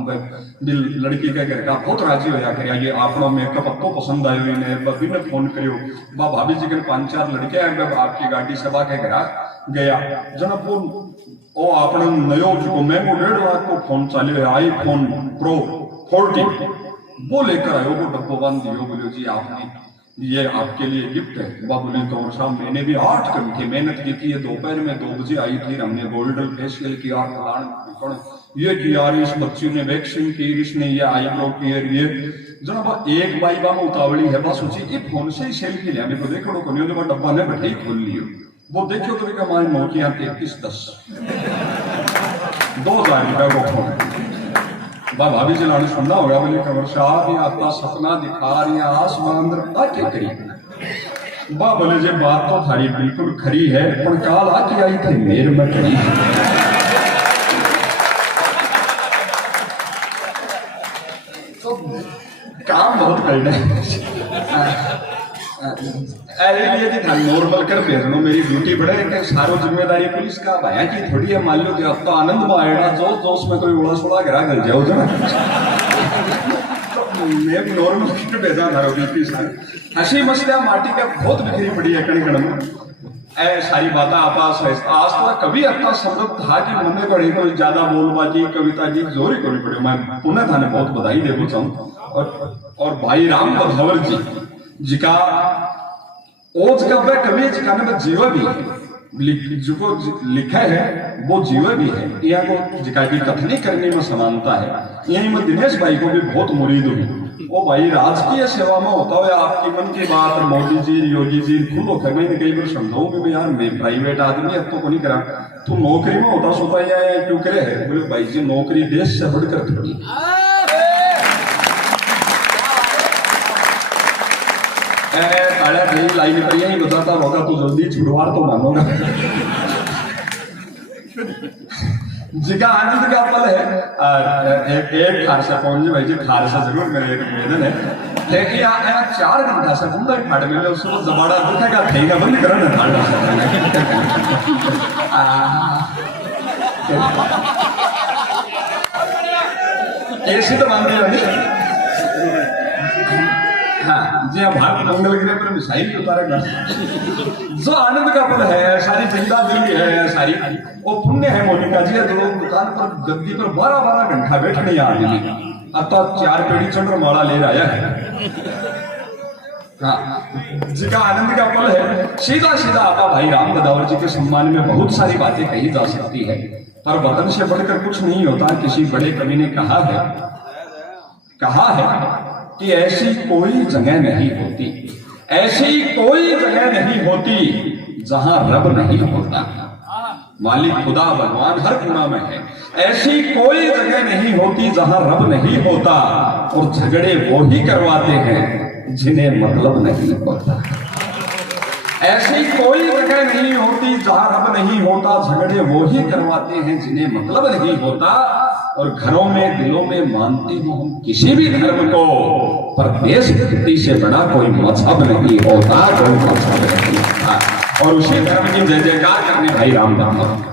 लड़की के घर का बहुत राजी होया कर ये आपनो मेकअप तो पसंद आयो इन्हें बबी ने फोन करियो बा भाभी जी के 5-4 लड़के हैं आपकी गाड़ी सभा के घर गया जना फोन ओ आपने नयो जो महंगो 1.5 लाख को फोन चालू है आईफोन प्रो 40 वो लेकर आयो, वो डब्बो बंद दियो, बोलो जी आपने ये आपके लिए गिफ्ट है। बोले कौन सा, मैंने भी 8 घंटे मेहनत की थी, ये दोपहर में 2 बजे आई थी, हमने गोल्डन फेशियल किया, ये किया, इस बच्ची ने वैक्सीन की, इसने ये आईब्रो किया, ये जनाब एक बाई बा में उतावली है बस सोची ये फोन से ही सेल्फी लिया, मेरे को देखो को नहीं डब्बा ने बैठे ही खोल लियो, वो देखो तो हमारे नोकिया 3310 2000 रुपए को फोन भाभी चलाने सुनना होगा। बोले कमर शाह ये आपका सपना दिखा रही है आसमान क्या करी बा, बोले जे बात तो थारी बिल्कुल खरी है पर काल आके आई थे मेर में करी तो काम बहुत करना है लिए कि थारी नॉर्मल कर भेजनो मेरी ड्यूटी बढ़े कि सारो जिम्मेदारी पुलिस का भाया की थोड़ी है, मान लो कि अब तो आनंद बाएगा जो दोस्त में कोई ओड़ा सोड़ा गिरा कर जाओ जो तो मैं नॉर्मल किट भेजा था ड्यूटी सारी हंसी मस्तियां माटी का बहुत बिखरी पड़ी है कण कण में ऐ सारी बातें आपस आज तो कभी अपना शब्द था कि मन में पड़ी कोई ज्यादा बोलबाजी कविता की जोरी को नहीं पड़ी। मैं पुनः थाने बहुत बधाई देना चाहूँ और भाई राम बधावर जी का ओज का वह कवि जिकाने में जीवा भी है, जो लिखा है वो जीवा भी है, यहाँ को जिका की कथनी करने में समानता है। यही में दिनेश भाई को भी बहुत मुरीद हुई, वो भाई राजकीय सेवा में होता हुआ आपकी मन की बात मोदी जी योगी जी खुलो थे, मैंने कई बार समझाऊं भी यार मैं प्राइवेट आदमी अब तो को नहीं करा, तू नौकरी में होता सोता या क्यों करे है, बोले भाई जी नौकरी देश से बढ़कर थोड़ी लाइन पर यही बताता होगा तो जल्दी छुड़वार तो मानोगा जिका आनंद का पल है एक खारसा पहुंचे भाई जी खारसा जरूर मेरे एक निवेदन है लेकिन यहाँ 4 घंटा से बंदा फाड़ में उसको जबाड़ा दुखेगा ठेगा बंद करो ना ऐसी तो मानते हैं हाँ जी हाँ भारत मंगल ग्रह पर मिसाइल भी उतारेगा जो आनंद का पल है सारी जिंदा दिल्ली है सारी वो पुण्य है मोनिका जी जो लोग दुकान पर गद्दी पर 12-12 घंटा बैठने यहाँ दिल्ली अर्थात 4 पेड़ी चंद्र माला ले आया है हाँ जिसका आनंद का पल है सीधा सीधा आपा भाई राम गदावर जी के सम्मान में बहुत सारी बातें कही जा सकती है पर वतन से बढ़कर कुछ नहीं होता। किसी बड़े कवि ने कहा है कि ऐसी कोई जगह नहीं होती, ऐसी कोई जगह नहीं होती जहां रब नहीं होता। मालिक खुदा भगवान हर गुना में है। ऐसी कोई जगह नहीं होती जहां रब नहीं होता और झगड़े वो ही करवाते हैं जिन्हें मतलब नहीं होता। ऐसी कोई जगह नहीं होती जहां रब नहीं होता, झगड़े वो ही करवाते हैं जिन्हें मतलब नहीं होता। और घरों में दिलों में मानते हो हम किसी भी धर्म को, पर देश भक्ति से बड़ा कोई मजहब नहीं होता, कोई मजहब नहीं होता। और उसी धर्म की जय जयकार करने भाई राम दामोदर